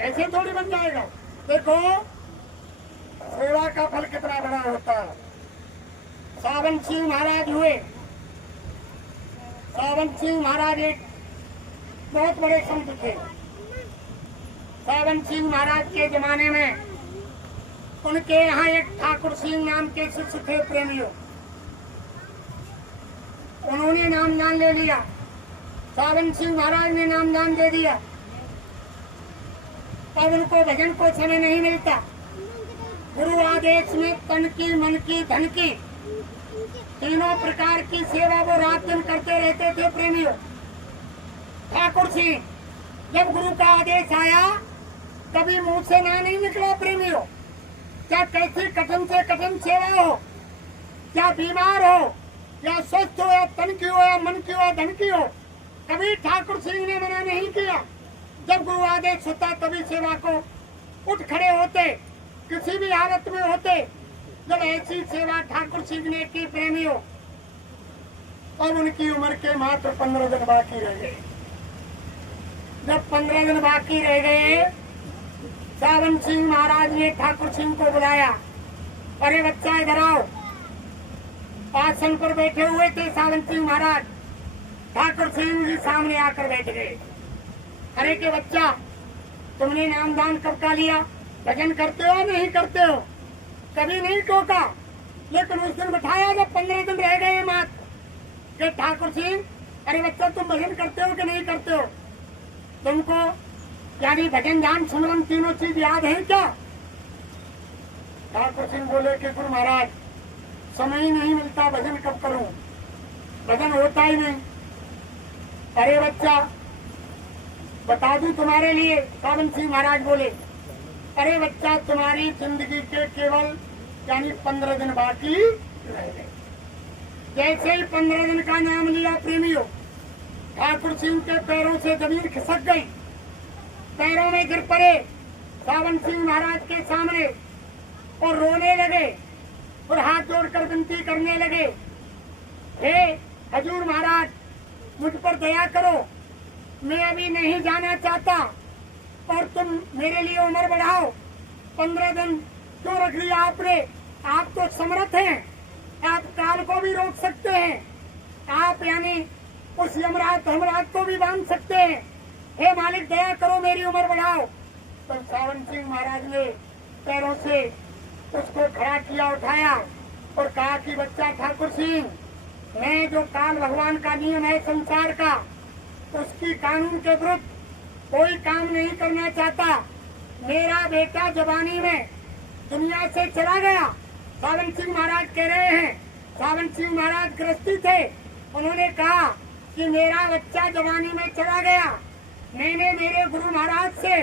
ऐसे थोड़ी बन जाएगा। देखो सेवा का फल कितना बड़ा होता है। सावन सिंह महाराज हुए। सावन सिंह महाराज एक बहुत बड़े संत थे। सावन सिंह महाराज के जमाने में उनके यहाँ एक ठाकुर सिंह नाम के शिष्य थे प्रेमियों। उन्होंने नामदान ले लिया। सावन सिंह महाराज ने नामदान दे दिया। तब उनको भजन को समय नहीं मिलता। गुरु आदेश में तन की, मन की, धन की, तीनों प्रकार की सेवा वो रात दिन करते रहते थे प्रेमियों। ठाकुर सिंह जब गुरु का आदेश आया कभी मुंह से ना नहीं निकला प्रेमियों। क्या कैसी कठिन से कठिन सेवा हो, क्या बीमार हो या स्वस्थ हो या तन की हो या मन की हो या धन की हो, कभी ठाकुर सिंह ने मना नहीं किया। जब गुरु आदेश होता तभी सेवा को उठ खड़े होते, किसी भी हालत में होते। जब ऐसी सेवा ठाकुर सिंह ने की प्रेमियों, अब उनकी उम्र के मात्र 15 दिन बाकी रह गए। जब 15 दिन बाकी रह गए, सावन सिंह महाराज ने ठाकुर सिंह को बुलाया। अरे बच्चा इधर आओ। आसन पर बैठे हुए थे सावन सिंह महाराज। ठाकुर सिंह जी सामने आकर बैठ गए। अरे के बच्चा, तुमने नामदान कब का लिया? भजन करते हो नहीं करते हो? कभी नहीं टोका, लेकिन उस दिन बैठाया जब 15 दिन रह गए मात्र कि ठाकुर सिंह, अरे बच्चा तुम भजन करते हो कि नहीं करते हो? तुमको यानी भजन ध्यान सुमरन तीनों चीज याद है क्या? ठाकुर सिंह बोले कि गुरु महाराज समय ही नहीं मिलता, भजन कब करूं, भजन होता ही नहीं। अरे बच्चा बता दूं तुम्हारे लिए? सावन सिंह महाराज बोले, अरे बच्चा तुम्हारी जिंदगी के केवल यानी 15 दिन बाकी रह गए। जैसे ही 15 दिन का नाम लिया प्रेमियों, ठाकुर सिंह के पैरों से जमीन खिसक गई, पैरों में गिर पड़े सावन सिंह महाराज के सामने और रोने लगे और हाथ जोड़कर विनती करने लगे, हे हजूर महाराज मुझ पर दया करो, मैं अभी नहीं जाना चाहता और तुम मेरे लिए उम्र बढ़ाओ। 15 दिन क्यों रख लिया आपने? आप तो समर्थ हैं, आप काल को भी रोक सकते हैं, आप यानी उस यमराज हमराज को भी बांध सकते हैं। हे मालिक दया करो, मेरी उम्र बढ़ाओ। तो सावन सिंह महाराज ने पैरों से उसको खड़ा किया, उठाया और कहा कि बच्चा ठाकुर सिंह, मैं जो काल भगवान का नियम है संसार का, उसकी कानून के विरुद्ध कोई काम नहीं करना चाहता। मेरा बेटा जवानी में दुनिया से चला गया। सावन सिंह महाराज कह रहे हैं, सावन सिंह महाराज गृहस्थी थे, उन्होंने कहा कि मेरा बच्चा जवानी में चला गया। मैंने मेरे गुरु महाराज से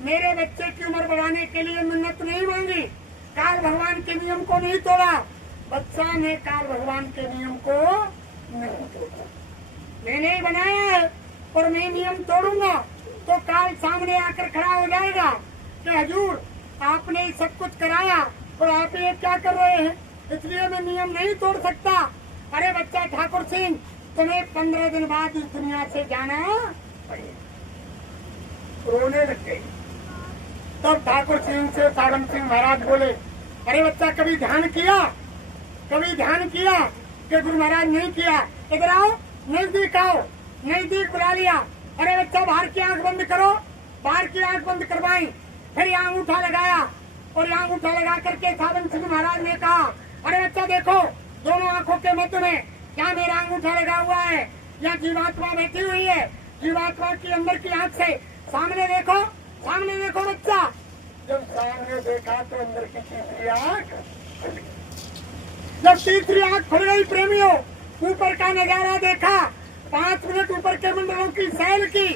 मेरे बच्चे की उम्र बढ़ाने के लिए मिन्नत नहीं मांगी, काल भगवान के नियम को नहीं तोड़ा। बच्चा ने काल भगवान के नियम को नहीं तोड़ा, मैंने बनाया है और मैं नियम तोड़ूंगा तो काल सामने आकर खड़ा हो जाएगा कि हजूर आपने सब कुछ कराया और आप ये क्या कर रहे हैं, इसलिए मैं नियम नहीं तोड़ सकता। अरे बच्चा ठाकुर सिंह, तुम्हें 15 दिन बाद इस दुनिया से जाना पड़ेगा। रोने लग गए। तब ठाकुर सिंह से सावन सिंह महाराज बोले, अरे बच्चा कभी ध्यान किया, कभी ध्यान किया कि गुरु महाराज नहीं किया? इधर आओ, नजदीक आओ। नजदीक बुला लिया। अरे बच्चा बाहर की आंख बंद करो। बाहर की आंख बंद करवाई, फिर यहाँ अंगूठा लगाया और यहाँ अंगूठा लगा करके सावन सिंह महाराज ने कहा, अरे बच्चा देखो दोनों आंखों के मध्य में यहाँ मेरा अंगूठा लगा हुआ है, यहाँ जीवात्मा बैठी हुई है। जीवात्मा की अंदर की आंख से सामने देखो, सामने देखो बच्चा। जब सामने देखा तो अंदर की तीसरी आंख, जब तीसरी आंख खुल गई प्रेमियों, ऊपर का नजारा देखा। 5 मिनट ऊपर के मंडलों की सैर की।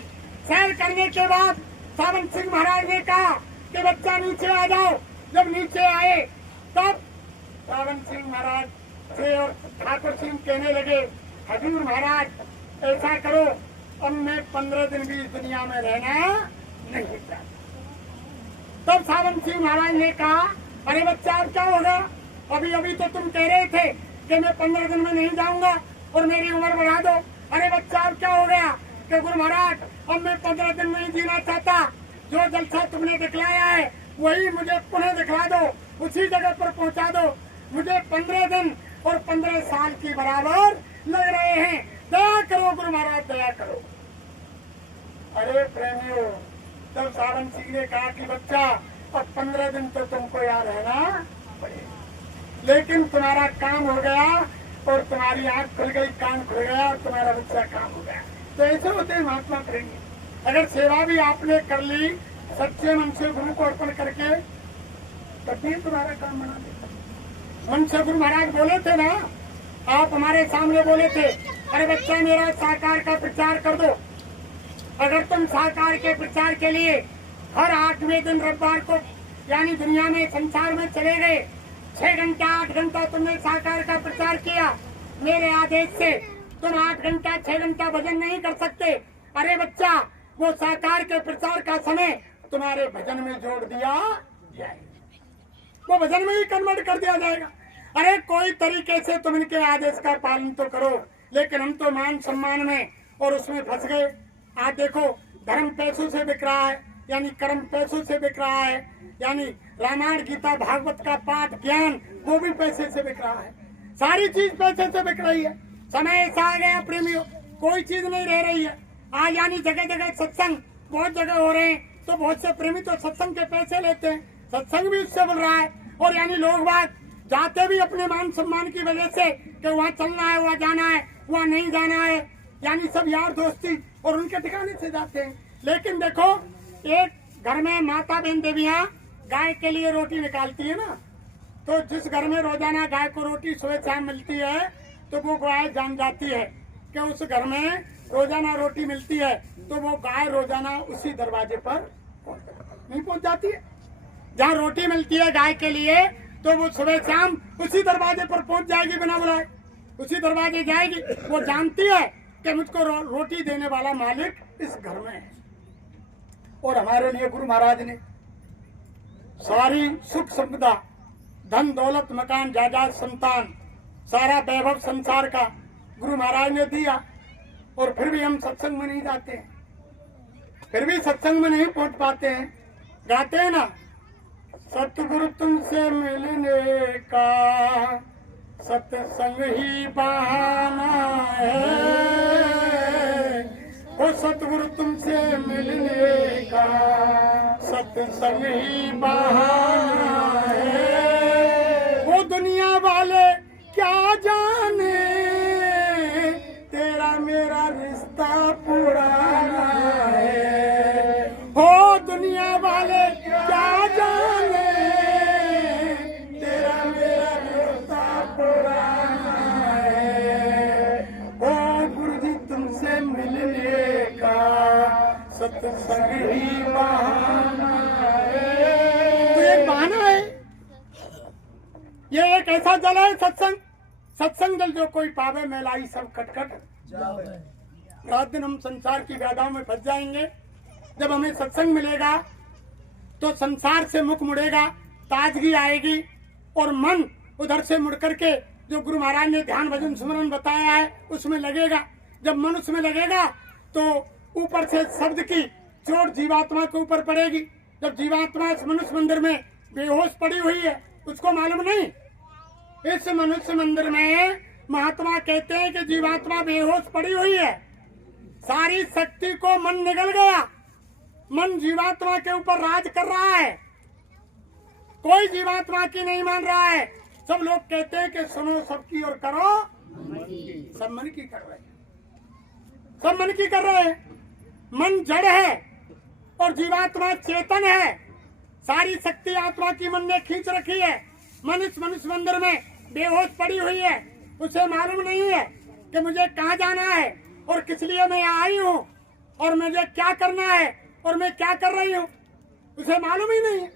सैर करने के बाद सावन सिंह महाराज ने कहा कि बच्चा नीचे आ जाओ। जब नीचे आए तब सावन सिंह महाराज से और ठाकुर सिंह कहने लगे, हजूर महाराज ऐसा करो, अब मैं 15 दिन भी इस दुनिया में रहना नहीं चाहता। तब सावन सिंह महाराज ने कहा, अरे बच्चा अब क्या होगा? अभी अभी तो तुम कह रहे थे कि मैं 15 दिन में नहीं जाऊंगा और मेरी उम्र बढ़ा दो। अरे बच्चा अब क्या हो गया कि गुरु महाराज अब मैं 15 दिन नहीं जीना चाहता, जो जलसा तुमने दिखलाया है वही मुझे पुनः दिखला दो, उसी जगह पर पहुंचा दो। मुझे 15 दिन और 15 साल की बराबर लग रहे हैं। दया करो गुरु महाराज, दया करो। अरे प्रेमियों, तब सावन सिंह ने कहा कि बच्चा अब 15 दिन तो तुमको यहाँ रहना पड़ेगा, लेकिन तुम्हारा काम हो गया और तुम्हारी आंख खुल गई, कान खुल गया और तुम्हारा बच्चा काम हो गया। तो ऐसे होते हैं महात्मा प्रेमी। अगर सेवा भी आपने कर ली सच्चे मन से गुरु को अर्पण करके, तब भी तुम्हारा काम बना देता। मन से गुरु महाराज बोले थे ना, आप हमारे सामने बोले थे, अरे बच्चा मेरा साकार का प्रचार कर दो। अगर तुम साकार के प्रचार के लिए हर 8वें दिन रविवार को यानी दुनिया में संसार में चले गए, 6 घंटा 8 घंटा तुमने साकार का प्रचार किया, मेरे आदेश से तुम 8 घंटा 6 घंटा भजन नहीं कर सकते। अरे बच्चा, वो साकार के प्रचार का समय तुम्हारे भजन में जोड़ दिया जाएगा, वो भजन में ही कन्वर्ट कर दिया जाएगा। अरे कोई तरीके से तुम इनके आदेश का पालन तो करो, लेकिन हम तो मान सम्मान में और उसमें फंस गए। आज देखो, धर्म पैसों से बिक रहा है, यानी कर्म पैसों से बिक रहा है, यानी रामायण गीता भागवत का पाठ ज्ञान वो भी पैसे से बिक रहा है। सारी चीज पैसे से बिक रही है। समय ऐसा आ गया प्रेमियों, कोई चीज नहीं रह रही है। आज यानी जगह जगह सत्संग बहुत जगह हो रहे हैं, तो बहुत से प्रेमी तो सत्संग के पैसे लेते हैं, सत्संग भी उससे बोल रहा है। और यानी लोग बात जाते भी अपने मान सम्मान की वजह से कि वहाँ चलना है, वहाँ जाना है, वहाँ नहीं जाना है, यानी सब यार दोस्ती और उनके ठिकाने से जाते हैं। लेकिन देखो, एक घर में माता बहन देवियाँ गाय के लिए रोटी निकालती है ना, तो जिस घर में रोजाना गाय को रोटी सुबह शाम मिलती है, तो वो गाय जान जाती है कि उस घर में रोजाना रोटी मिलती है, तो वो गाय रोजाना उसी दरवाजे पर नहीं पहुंच जाती है। जहाँ रोटी मिलती है गाय के लिए, तो वो सुबह शाम उसी दरवाजे पर पहुंच जाएगी बिना बुलाए, उसी दरवाजे जाएगी। वो जानती है कि मुझको रोटी देने वाला मालिक इस घर में है। और हमारे लिए गुरु महाराज ने सारी सुख संपदा, धन दौलत, मकान जायदाद, संतान, सारा वैभव संसार का गुरु महाराज ने दिया, और फिर भी हम सत्संग में नहीं जाते हैं, फिर भी सत्संग में नहीं पहुंच पाते हैं। गाते हैं ना, सतगुरु तुमसे मिलने का सत्संग ही बहाना है, वो सतगुरु तुमसे मिलने का सत्संग ही बहाना है। वो दुनिया वाले क्या जाने तेरा मेरा रिश्ता पुराना है, वो दुनिया वाले क्या जाने तेरा मेरा रिश्ता पुराना है, ओ गुरु जी तुमसे मिलने का सत्संग ही बहाना है। तो एक बहाना है, ये एक ऐसा जल है सत्संग। सत्संग जल जो कोई पावे मैलाई सब कटकट रात दिन हम संसार की व्याधाओं में फंस जाएंगे। जब हमें सत्संग मिलेगा तो संसार से मुख मुड़ेगा, ताजगी आएगी और मन उधर से मुड़ करके जो गुरु महाराज ने ध्यान भजन सुमरन बताया है उसमें लगेगा। जब मन उसमें लगेगा तो ऊपर से शब्द की चोट जीवात्मा के ऊपर पड़ेगी। जब जीवात्मा इस मनुष्य मंदिर में बेहोश पड़ी हुई है, उसको मालूम नहीं, इस मनुष्य मंदिर में महात्मा कहते हैं कि जीवात्मा बेहोश पड़ी हुई है, सारी शक्ति को मन निगल गया, मन जीवात्मा के ऊपर राज कर रहा है, कोई जीवात्मा की नहीं मान रहा है। सब लोग कहते हैं कि सुनो सबकी और करो सब मन की कर रहे हैं, सब मन की कर रहे हैं। मन जड़ है और जीवात्मा चेतन है, सारी शक्ति आत्मा की मन ने खींच रखी है। मन इस मनुष्य मंदिर में बेहोश पड़ी हुई है, उसे मालूम नहीं है कि मुझे कहाँ जाना है और किस लिए मैं आई हूँ और मुझे क्या करना है और मैं क्या कर रही हूँ, उसे मालूम ही नहीं है।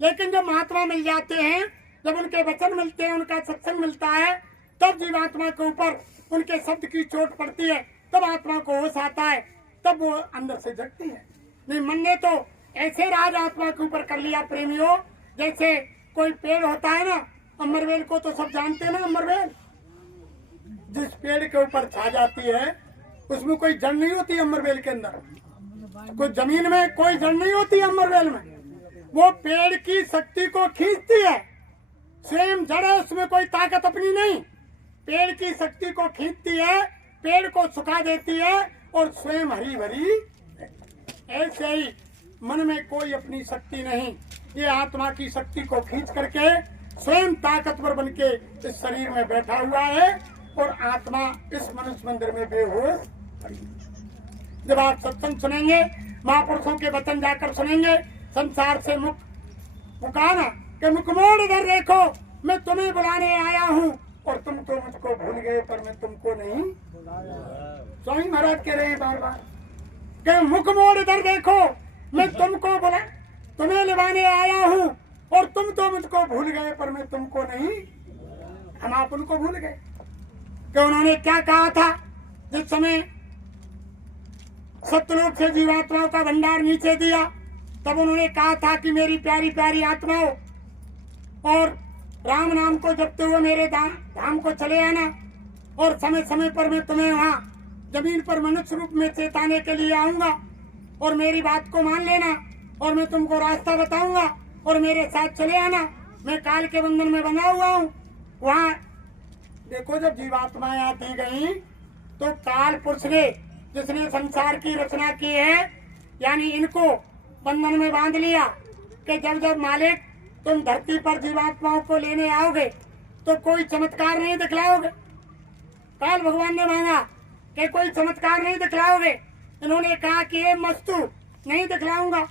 लेकिन जब महात्मा मिल जाते हैं, जब उनके वचन मिलते हैं, उनका सत्संग मिलता है, तब जीवात्मा के ऊपर उनके शब्द की चोट पड़ती है, तब आत्मा को होश आता है, तब वो अंदर से जगती है। नहीं, मन ने तो ऐसे राज आत्मा के ऊपर कर लिया प्रेमियों, जैसे कोई पेड़ होता है ना, अमरवेल को तो सब जानते हैं ना, अमरवेल जिस पेड़ के ऊपर छा जाती है उसमें कोई जड़ नहीं होती अमरवेल के अंदर, कोई जमीन में कोई जड़ नहीं होती अमरवेल में, वो पेड़ की शक्ति को खींचती है। स्वयं जड़ है, उसमें कोई ताकत अपनी नहीं, पेड़ की शक्ति को खींचती है, पेड़ को सुखा देती है और स्वयं हरी भरी। ऐसे ही मन में कोई अपनी शक्ति नहीं, ये आत्मा की शक्ति को खींच करके स्वयं ताकतवर बनके इस शरीर में बैठा हुआ है और आत्मा इस मनुष्य मंदिर में बेहोश पड़ी। जब आप सत्संग सुनेंगे, महापुरुषों के वचन जाकर सुनेंगे, संसार से मुकाना कि मुख मोड़ इधर देखो, मैं तुम्हें बुलाने आया हूँ और तुम तो मुझको भूल गए पर मैं तुमको नहीं। स्वामी महाराज कह रहे हैं बार बार कि मुख मोड़ इधर देखो, मैं तुमको तुम्हें लिवाने आया हूँ और तुम तो मुझको भूल गए पर मैं तुमको नहीं। हम आप उनको भूल गए कि उन्होंने क्या कहा था जिस समय सत्यलोक से जीवात्माओं का भंडार नीचे दिया, तब उन्होंने कहा था कि मेरी प्यारी प्यारी आत्माओं, और राम नाम को जपते हुए मेरे धाम को चले आना और समय समय पर मैं तुम्हें वहाँ जमीन पर मनुष्य रूप में चेताने के लिए आऊंगा और मेरी बात को मान लेना और मैं तुमको रास्ता बताऊंगा और मेरे साथ चले आना। मैं काल के बंधन में बंधा हुआ हूँ। वहाँ देखो, जब जीवात्माएं आती गई तो काल पुरुष ने, जिसने संसार की रचना की है, यानी इनको बंधन में बांध लिया कि जब जब मालिक तुम धरती पर जीवात्माओं को लेने आओगे तो कोई चमत्कार नहीं दिखलाओगे। काल भगवान ने मांगा कि कोई चमत्कार नहीं दिखलाओगे। इन्होंने कहा कि ये मस्तु नहीं दिखलाऊंगा।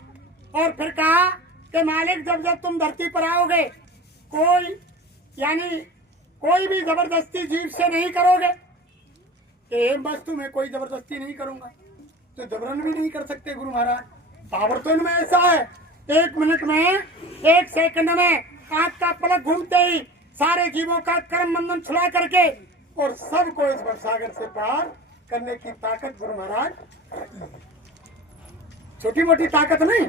और फिर कहा कि मालिक जब जब तुम धरती पर आओगे कोई, यानी कोई भी जबरदस्ती जीव से नहीं करोगे कि ये मस्तु में कोई जबरदस्ती नहीं करूंगा। तो जबरन भी नहीं कर सकते गुरु महाराज। पावर तो इनमें ऐसा है, 1 मिनट में, 1 सेकंड में आंख का पलक घूमते ही सारे जीवों का कर्म बंधन छुड़ा करके और सबको इस भवसागर से पार करने की ताकत गुरु महाराज। छोटी मोटी ताकत नहीं।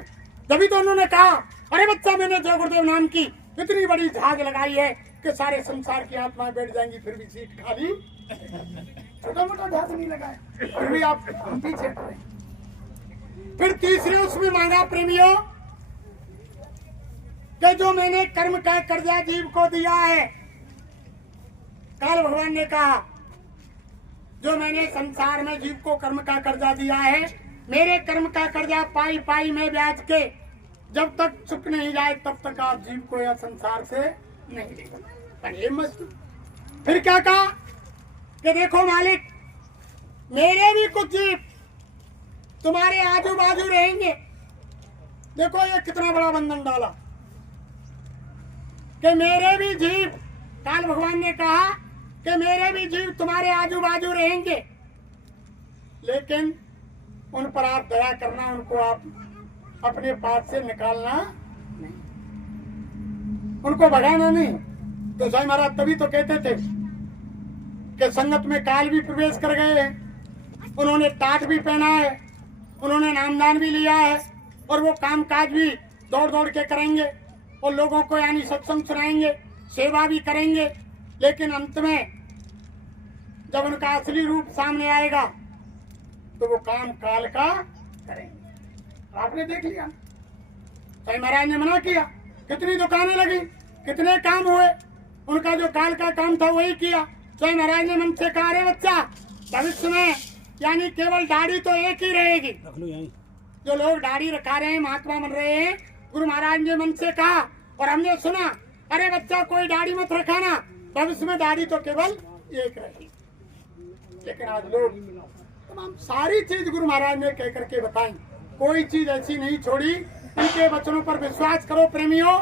तभी तो उन्होंने कहा, अरे बच्चा, मैंने जय गुरुदेव नाम की इतनी बड़ी जहाज लगाई है कि सारे संसार की आत्माएं बैठ जाएंगी, फिर भी सीट खाली। छोटा मोटा जहाज नहीं लगाया, फिर भी आप हम पीछे पड़े। फिर तीसरे उसमें मांगा प्रेमियों कि जो मैंने कर्म का कर्जा जीव को दिया है, काल भगवान ने कहा जो मैंने संसार में जीव को कर्म का कर्जा दिया है, मेरे कर्म का कर्जा पाई पाई में ब्याज के जब तक चुक नहीं जाए तब तक आप जीव को या संसार से नहीं लेगा। फिर क्या कहा कि देखो मालिक, मेरे भी कुछ जीव तुम्हारे आजू बाजू रहेंगे। देखो ये कितना बड़ा बंधन डाला कि मेरे भी जीव, काल भगवान ने कहा कि मेरे भी जीव तुम्हारे आजू बाजू रहेंगे, लेकिन उन पर आप दया करना, उनको आप अपने पास से निकालना नहीं, उनको भगाना नहीं। तो साईं महाराज तभी तो कहते थे कि संगत में काल भी प्रवेश कर गए हैं, उन्होंने टाट भी पहना है, उन्होंने नामदान भी लिया है और वो काम काज भी दौड़ दौड़ के करेंगे और लोगों को यानी सत्संग सुनाएंगे, सेवा भी करेंगे, लेकिन अंत में जब उनका असली रूप सामने आएगा तो वो काम काल का करेंगे। आपने देख लिया, साईं महाराज ने मना किया, कितनी दुकानें लगी, कितने काम हुए, उनका जो काल का काम था वही किया। साईं महाराज ने मन से कहा, अरे बच्चा, भविष्य में यानी केवल दाढ़ी तो एक ही रहेगी। जो लोग दाढ़ी रखा रहे हैं, महात्मा बन रहे हैं, गुरु महाराज ने मन से कहा और हमने सुना, अरे बच्चा कोई दाढ़ी मत रखाना, भविष्य में दाढ़ी तो केवल एक रहेगी। लेकिन आज लोग तमाम सारी चीज गुरु महाराज ने कह करके बताई, कोई चीज ऐसी नहीं छोड़ी। इनके वचनों पर विश्वास करो प्रेमियों।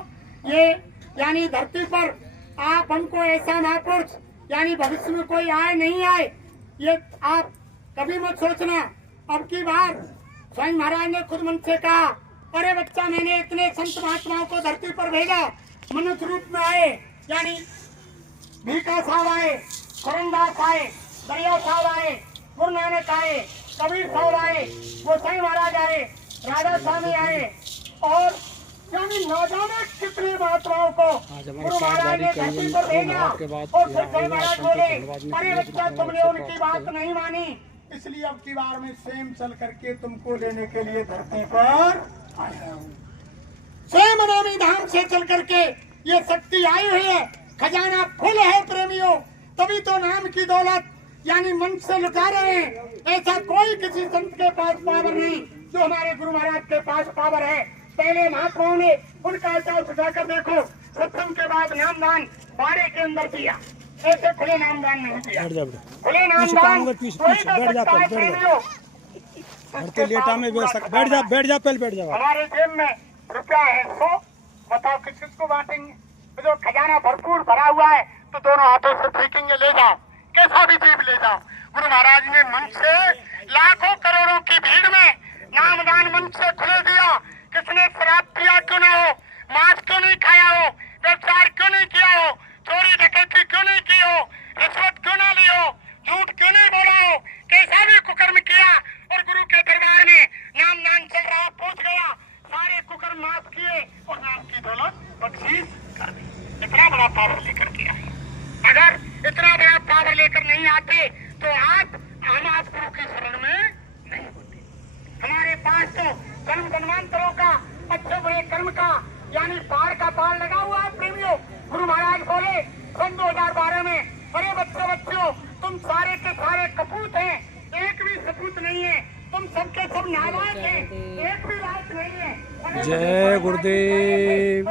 ये यानी धरती पर आप हमको ऐसा महापुरुष यानी भविष्य में कोई आए नहीं आए, ये आप कभी मत सोचना। अब की बार स्वामी महाराज ने खुद मन से कहा, अरे बच्चा, मैंने इतने संत महात्माओं को धरती पर भेजा, मनुष्य रूप में आए, यानी भीखा साहब आए, करनदास आए, दरिया साहब आए, गुरु नानक आए, कबीर साहब आए, गोसाई महाराज आए, राधा स्वामी आए, और यानी न जाने कितने महात्माओं को गुरु महाराज ने धरती पर भेजा। और फिर साईं महाराज बोले, अरे बच्चा, तुमने उनकी बात नहीं मानी, इसलिए अब की बार में स्वयं चल करके तुमको लेने के लिए धरती पर आया हूँ। स्वयं नामी धाम से चल करके ये शक्ति आई हुई है, खजाना फुल है प्रेमियों, तभी तो नाम की दौलत यानी मन से लुटा रहे हैं। ऐसा कोई किसी संत के पास पावर नहीं जो हमारे गुरु महाराज के पास पावर है। पहले महात्माओं ने उनका इतिहास उठाकर देखो, सत्संग के बाद नामदान बाड़े के अंदर किया, ऐसे खुले नामदान नहीं किया। खुले नामदान बैठ जा। हमारे जेब में रुपया है 100, बताओ किस किसको बांटेंगे? जो खजाना भरपूर भरा हुआ है तो दोनों हाथों से फेंकेंगे, ले जाओ, कैसा भी चीज ले जाओ। गुरु महाराज ने मन से लाखों करोड़ों की भीड़ में नामदान मन से खुले दिया। किसने शराब पिया क्यों ना हो, मांस क्यों नहीं खाया हो, व्यवसाय क्यों नहीं किया हो, चोरी डकैती क्यों नहीं की हो, रिश्वत क्यों ना ली हो, झूठ क्यों नहीं बोला हो, कैसा भी कुकर्म किया और गुरु के दरबार में नामदान चल रहा पहुंच गया, सारे कुकर्म माफ किए और नाम की दौलत बख्शीश कर दी। इतना बड़ा पावर लेकर के आए। अगर इतना बड़ा पावर लेकर नहीं आते तो आज हम आप गुरु की शरण में नहीं होते। हमारे पास तो जन्म जन्मांतरों का अच्छे बुरे कर्म का यानी पार का पार लगा हुआ है प्रेमियों। गुरु महाराज बोले सन 2012 में, अरे बच्चों तुम सारे के सारे कपूत हैं, एक भी सपूत नहीं है, तुम सबके सब नालायक हैं, एक भी लायक नहीं है। जय गुरुदेव,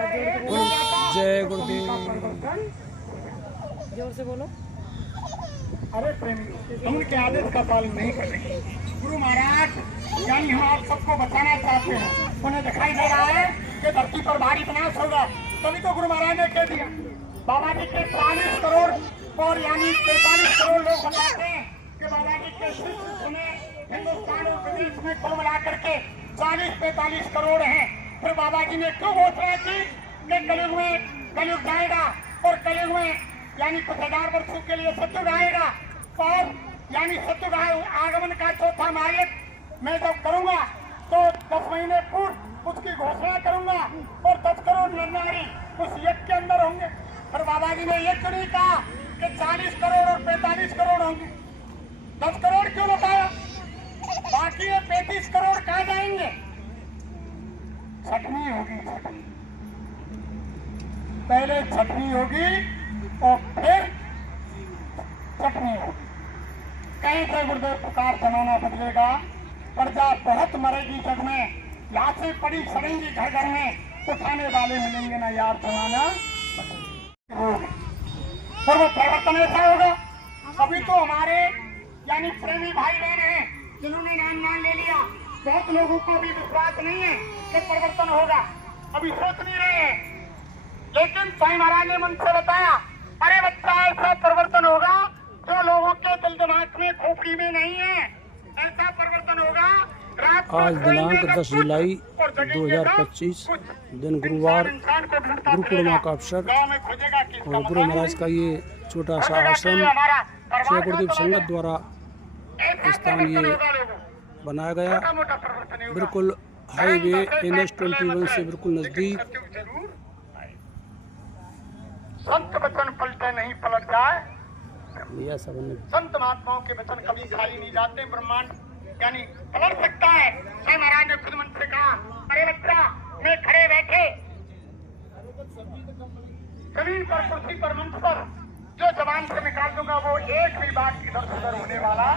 जय गुरुदेव, जोर से बोलो। अरे प्रेमी, हम उनके आदेश का पालन नहीं कर रहे। गुरु महाराज यानी हम आप सबको बताना चाहते हैं, उन्हें दिखाई दे रहा है कि धरती पर भारी विनाश होगा, तभी तो गुरु महाराज ने कह दिया। बाबा जी के 40 करोड़ और यानी 43 करोड़ लोग बताते हैं कि बाबा जी के शिष्य सुने हिंदुस्तान और प्रदेश में कुल मिला करके 40-45 करोड़ हैं। फिर बाबा जी ने क्यों घोषणा की कि कलयुग जाएगा और कलयुग में यानी कुछ हजार वर्षों के लिए सत्युग आएगा और यानी सत्युग आगमन का चौथा महायज्ञ मैं जब करूंगा तो 10 महीने पूर्व उसकी घोषणा करूंगा और 10 करोड़ नर नारी उस यज्ञ के अंदर होंगे। फिर बाबा जी ने ये क्यों नहीं कहा कि 40 करोड़ और 45 करोड़ होंगे? 10 करोड़ क्यों बताया? बाकी ये 35 करोड़ कहाँ जाएंगे? छठनी होगी, पहले छठनी होगी और फिर छठनी होगी। कहीं से गुरुदेव पुकार जमाना बदलेगा, प्रजा बहुत मरेगी जग में, लाशें पड़ी सड़ेंगी घर घर में, उठाने वाले मिलेंगे ना यार, जमाना और वो परिवर्तन ऐसा होगा। अभी तो हमारे यानी प्रेमी भाई बहन हैं जिन्होंने नाम मान ले लिया, बहुत लोगों को भी विश्वास नहीं है कि परिवर्तन होगा, अभी सोच नहीं रहे हैं। लेकिन साईं महाराज ने मन से बताया, अरे बच्चा ऐसा परिवर्तन होगा जो लोगों के दिल दिमाग में खोपड़ी में नहीं है, ऐसा परिवर्तन होगा। आज दिनांक 10 जुलाई 2025 दिन गुरुवार, गुरु पूर्णिमा का अवसर और गुरु महाराज का ये छोटा सा आश्रम श्री गुरुदेव संगत द्वारा स्थान ये बनाया गया, बिल्कुल हाईवे NH-21 से बिल्कुल नजदीक। संत वचन पलटे नहीं पलट जाए, सब संत महात्माओं के वचन कभी खाली नहीं जाते। ब्रह्मांड यानी पलट सकता है। साईं महाराज ने खुद मन से कहा, अरे बच्चा मैं खड़े बैठे जमीन पर, कुर्सी पर, मंच पर जो जबान से निकाल दूंगा वो एक भी बात इधर उधर होने वाला।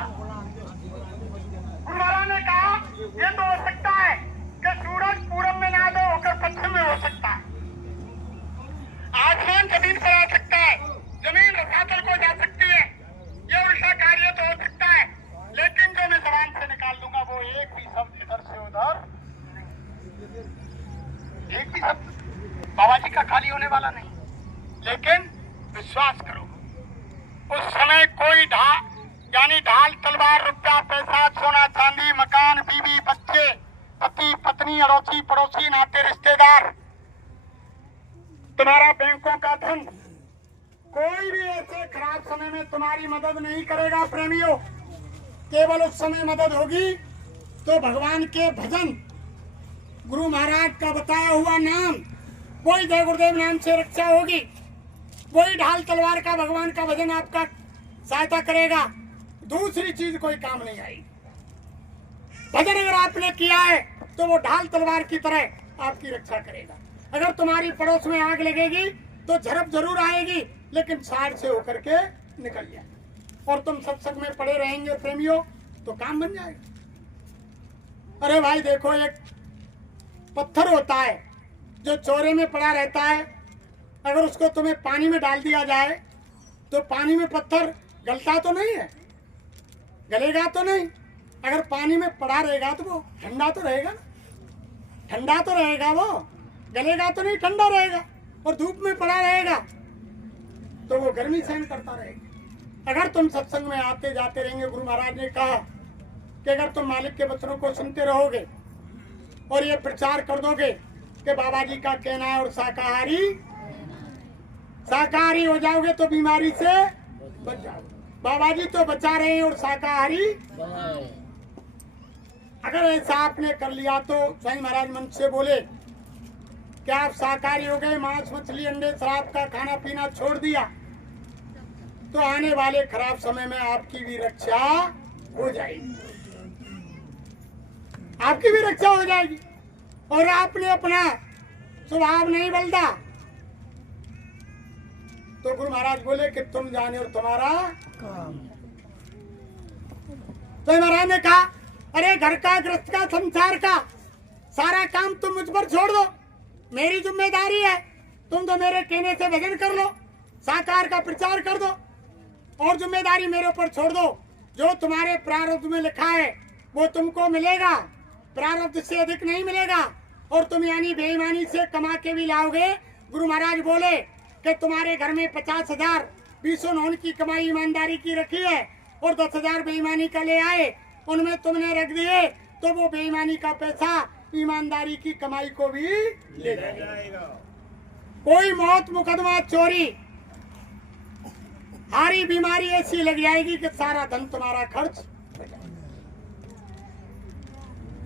गुरु महाराज ने कहा ये तो हो सकता है कि सूरज पूरब में ना दो होकर पश्चिम में हो सकता है, आसमान जमीन पर आ सकता है, जमीन रसातल को जा सकती है, ये उल्टा कार्य तो हो सकता है, लेकिन जो मैं जबान से निकाल दूंगा वो एक भी शब्द इधर से उधर, एक भी शब्द बाबा जी का खाली होने वाला नहीं। लेकिन विश्वास करो, उस समय कोई ढाल तलवार, रुपया, पैसा, सोना चांदी, मकान, बीवी, बच्चे, पति पत्नी, अड़ोसी पड़ोसी, नाते रिश्तेदार, तुम्हारा बैंकों का धन, कोई भी ऐसे खराब समय में तुम्हारी मदद नहीं करेगा प्रेमियों। केवल उस समय मदद होगी तो भगवान के भजन, गुरु महाराज का बताया हुआ नाम, वही जय गुरुदेव नाम से रक्षा होगी, वही ढाल तलवार का भगवान का भजन आपका सहायता करेगा। दूसरी चीज कोई काम नहीं आएगी। भजन अगर आपने किया है तो वो ढाल तलवार की तरह आपकी रक्षा करेगा। अगर तुम्हारी पड़ोस में आग लगेगी तो झड़प जरूर आएगी, लेकिन साइड से होकर के निकल जाए। और तुम सत्संग में पड़े रहेंगे प्रेमियों तो काम बन जाएगा। अरे भाई देखो, एक पत्थर होता है जो चौरे में पड़ा रहता है, अगर उसको तुम्हें पानी में डाल दिया जाए तो पानी में पत्थर गलता तो नहीं है, गलेगा तो नहीं। अगर पानी में पड़ा रहेगा तो वो ठंडा तो रहेगा ना, ठंडा तो रहेगा, वो गलेगा तो नहीं, ठंडा रहेगा। और धूप में पड़ा रहेगा तो वो गर्मी सहन करता रहेगा। अगर तुम सत्संग में आते जाते रहेंगे, गुरु महाराज ने कहा कि अगर तुम मालिक के वचनों को सुनते रहोगे और ये प्रचार कर दोगे कि बाबा जी का कहना है और शाकाहारी हो जाओगे तो बीमारी से बच जाओगे। बाबा जी तो बचा रहे हैं और शाकाहारी, अगर ऐसा आपने कर लिया तो स्वामी महाराज मन से बोले कि आप शाकाहारी हो गए, मांस मछली अंडे शराब का खाना पीना छोड़ दिया, तो आने वाले खराब समय में आपकी भी रक्षा हो जाएगी, आपकी भी रक्षा हो जाएगी। और आपने अपना स्वभाव नहीं बदला तो गुरु महाराज बोले कि तुम जाने और तुम्हारा काम। तो महाराज ने कहा, अरे घर का, गृहस्थ का, संसार का सारा काम तुम मुझ पर छोड़ दो, मेरी जिम्मेदारी है। तुम तो मेरे कहने से भजन कर लो, साकार का प्रचार कर दो और जिम्मेदारी मेरे ऊपर छोड़ दो। जो तुम्हारे प्रारब्ध में लिखा है वो तुमको मिलेगा, प्रारब्ध से अधिक नहीं मिलेगा। और तुम यानी बेईमानी से कमा के भी लाओगे। गुरु महाराज बोले कि तुम्हारे घर में 50,000 बीसों नौन की कमाई ईमानदारी की रखी है और 10,000 बेईमानी का ले आए, उनमें तुमने रख दिए, तो वो बेईमानी का पैसा ईमानदारी की कमाई को भी ले जाएगा। कोई मौत, मुकदमा, चोरी, हारी बीमारी ऐसी लग जाएगी कि सारा धन तुम्हारा खर्च।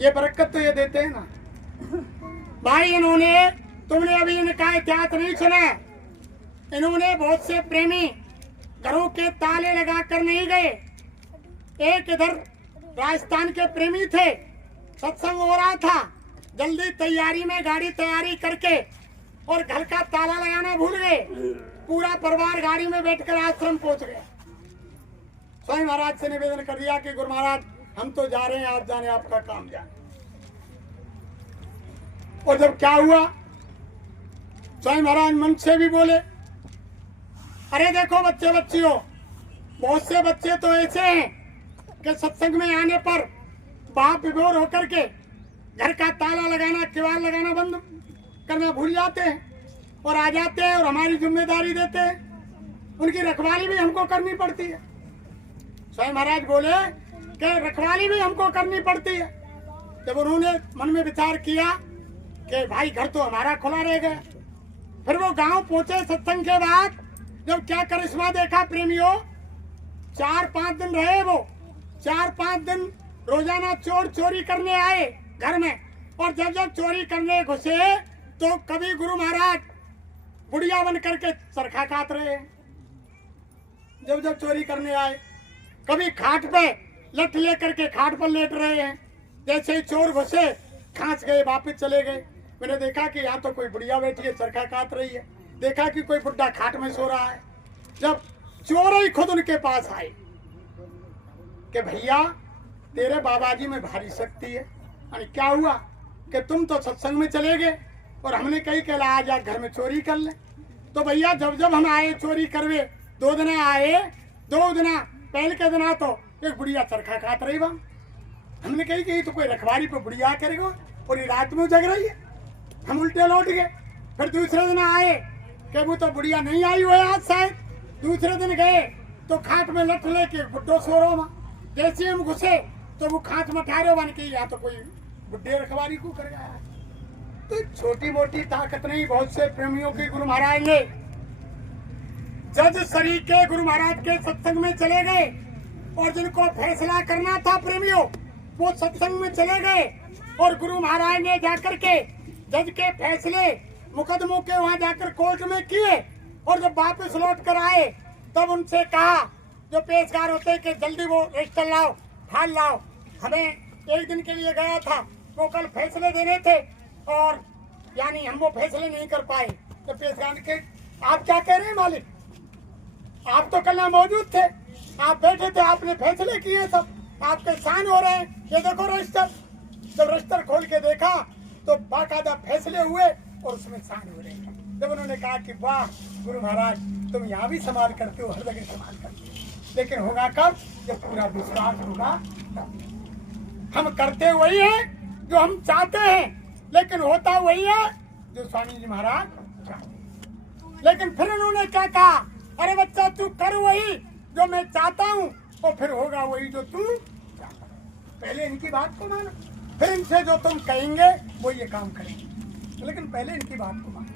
ये बरकत तो ये देते हैं ना भाई। इन्होंने, तुमने अभी इनका इतिहास नहीं सुना, इन्होंने बहुत से प्रेमी घरों के ताले लगाकर नहीं गए। एक इधर राजस्थान के प्रेमी थे, सत्संग हो रहा था, जल्दी तैयारी में गाड़ी तैयारी करके और घर का ताला लगाना भूल गए। पूरा परिवार गाड़ी में बैठकर आश्रम पहुंच गया। स्वामी महाराज से निवेदन कर दिया कि गुरु महाराज हम तो जा रहे हैं, आप जाने, आपका काम जाने। और जब क्या हुआ, स्वामी महाराज मन से भी बोले, अरे देखो बच्चे बच्चियों, बहुत से बच्चे तो ऐसे हैं कि सत्संग में आने पर बाप विभोर होकर के घर का ताला लगाना, किवाड़ लगाना बंद करना भूल जाते हैं और आ जाते हैं और हमारी जिम्मेदारी देते हैं। उनकी रखवाली भी हमको करनी पड़ती है। स्वामी महाराज बोले कि रखवाली भी हमको करनी पड़ती है। जब उन्होंने मन में विचार किया कि भाई घर तो हमारा खुला रह गया, फिर वो गांव पहुंचे सत्संग के बाद। जब क्या करिश्मा देखा प्रेमियों, 4-5 दिन रहे वो, 4-5 दिन रोजाना चोर चोरी करने आए घर में। और जब जब चोरी करने घुसे तो कभी गुरु महाराज बुढ़िया बन करके चरखा काट रहे हैं, जब जब चोरी करने आए। कभी खाट पे लठ लेकर के खाट पर लेट रहे हैं। जैसे ही चोर घुसे खांच गए, वापिस चले गए। मैंने देखा कि यहाँ तो कोई बुढ़िया बैठी है, चरखा काट रही है। देखा कि कोई बुढ़ा खाट में सो रहा है। जब चोर ही खुद उनके पास आए कि भैया तेरे बाबा जी में भारी शक्ति है। अरे क्या हुआ कि तुम तो सत्संग में चले गए और हमने कही कहला आज घर में चोरी कर ले। तो भैया जब जब हम आए चोरी करवे, 2 दिन आए, 2 दिन पहले के दिन तो एक बुढ़िया चरखा काट रही बा। हमने कही कि तो कोई रखवारी पे बुढ़िया करेगा और ये रात में जग रही है। हम उल्टे लौट गए। फिर दूसरे दिन आए कि वो तो बुढ़िया नहीं आई हुई आज शायद। दूसरे दिन गए तो खाट में लठ लेके बुड्ढो सो रहा वहाँ। जैसे हम घुसे तो वो खाट में ठहरे बन के, या तो कोई बुढ़े रखवारी को कर गया। तो छोटी मोटी ताकत नहीं। बहुत से प्रेमियों की गुरु महाराज ने जज सरीके गुरु महाराज के सत्संग में चले गए और जिनको फैसला करना था प्रेमियों, वो सत्संग में चले गए और गुरु महाराज ने जाकर के जज के फैसले मुकदमों के वहां जाकर कोर्ट में किए। और जब वापस लौट कर आए तब उनसे कहा जो पेशकार होते हैं कि जल्दी वो रजिस्टर लाओ, फाइल लाओ। हमें एक दिन के लिए गया था, वो कल फैसले देने थे और यानी हम वो फैसले नहीं कर पाए। तो पेशकार के आप क्या कह रहे हैं मालिक, आप तो कल यहाँ मौजूद थे, आप बैठे थे, आपने फैसले किए, सब आपके साइन हो रहे हैं, ये देखो रजिस्टर। जब रजिस्टर खोल के देखा तो बाकायदा फैसले हुए और उसमें साइन हो रहे हैं। जब उन्होंने कहा कि वाह गुरु महाराज, तुम यहाँ भी संभाल करते हो, हर जगह संभाल करते हो, लेकिन होगा कब, जब पूरा विश्वास होगा तब। हम करते वही है जो हम चाहते हैं, लेकिन होता वही है जो स्वामी जी महाराज चाहते हैं। लेकिन फिर उन्होंने क्या कहा, अरे बच्चा तू कर वही जो मैं चाहता हूँ और फिर होगा वही जो तू चाहता है। पहले इनकी बात को मानो, फिर इनसे जो तुम कहेंगे वो ये काम करेंगे, लेकिन पहले इनकी बात को मानो।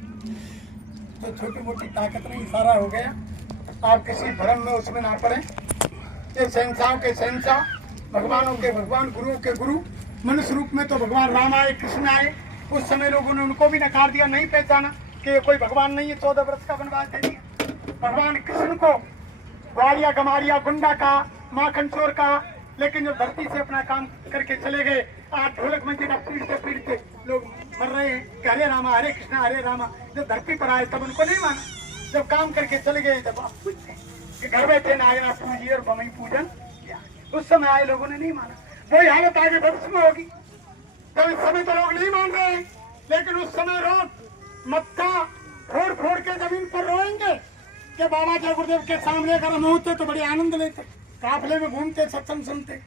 तो छोटी मोटी ताकत नहीं, सारा हो गया। आप किसी भ्रम में उसमें ना पड़े। ये शहंशाहों के शहंशाह, भगवानों के भगवान, गुरुओं के गुरु, मनुष्य रूप में तो भगवान राम आए, कृष्ण आए। उस समय लोगों ने उनको भी नकार दिया, नहीं पहचाना कि ये कोई भगवान नहीं है। 14 वर्ष का वनवास दे दिया। भगवान कृष्ण को ग्वालिया गमारिया गुंडा का, माखन चोर का, लेकिन जो धरती से अपना काम करके चले गए, आज ढोलक मंजिला पीटते पीटते लोग मर रहे हैं कि हरे रामा हरे कृष्णा हरे रामा। जब धरती पर आए तब उनको नहीं माना, जब काम करके चले गए तब आप पूछते हैं कि घर बैठे नायना पूजिए और बमई पूजन किया। उस समय आए लोगों ने नहीं माना। वही हालत आगे भविष्य में होगी। तब इस समय तो लोग नहीं मान रहे हैं, लेकिन उस समय लोग मक्का फोड़ फोड़ के जमीन पर रोएंगे कि बाबा जय गुरुदेव के सामने अगर हम होते तो बड़े आनंद लेते, काफले में घूमते, सत्संग सुनते।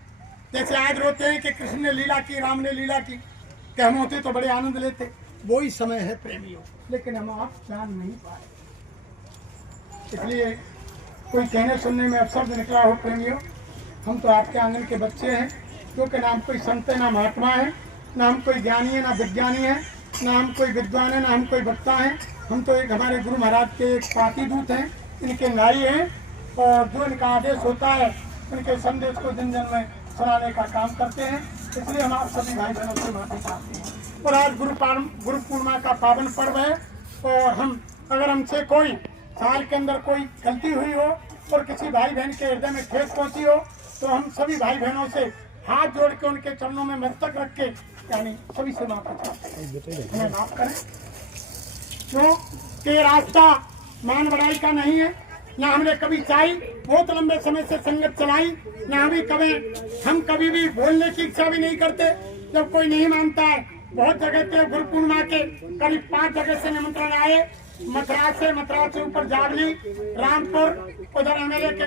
जैसे आज रोते हैं कि कृष्ण ने लीला की, राम ने लीला की, कि हम होते तो बड़े आनंद लेते। वो ही समय है प्रेमियों, लेकिन हम आप जान नहीं पाए। इसलिए कोई कहने सुनने में अवसर निकला हो प्रेमियों, हम तो आपके आंगन के बच्चे हैं, क्योंकि ना हम कोई संत है, ना महात्मा है, ना हम कोई ज्ञानी है, ना विज्ञानी है, ना हम कोई विद्वान है, ना हम कोई वक्ता है। हम तो एक हमारे गुरु महाराज के एक पाती दूत हैं, इनके नाई हैं, और जो इनका आदेश होता है उनके संदेश को जन जन में सुनाने का काम करते हैं। इसलिए हम आप सभी भाई बहनों से माफी चाहते हैं। और आज गुरु पूर्णिमा का पावन पर्व है, और हम अगर हमसे कोई साल के अंदर कोई गलती हुई हो और किसी भाई बहन के हृदय में ठेस पहुंची हो, तो हम सभी भाई बहनों से हाथ जोड़ के उनके चरणों में मस्तक रख के यानी सभी से माफी चाहते हैं, हमें माफ करें। क्यों कि रास्ता मान बढ़ाई का नहीं है, ना हमने कभी चाही, बहुत लंबे समय से संगत चलाई, ना हम कभी भी बोलने की इच्छा भी नहीं करते जब कोई नहीं मानता है। बहुत जगह पे गुरु पूर्णिमा के करीब 5 जगह से निमंत्रण आए, मथुरा से ऊपर जावली, रामपुर, उधर एमएलए के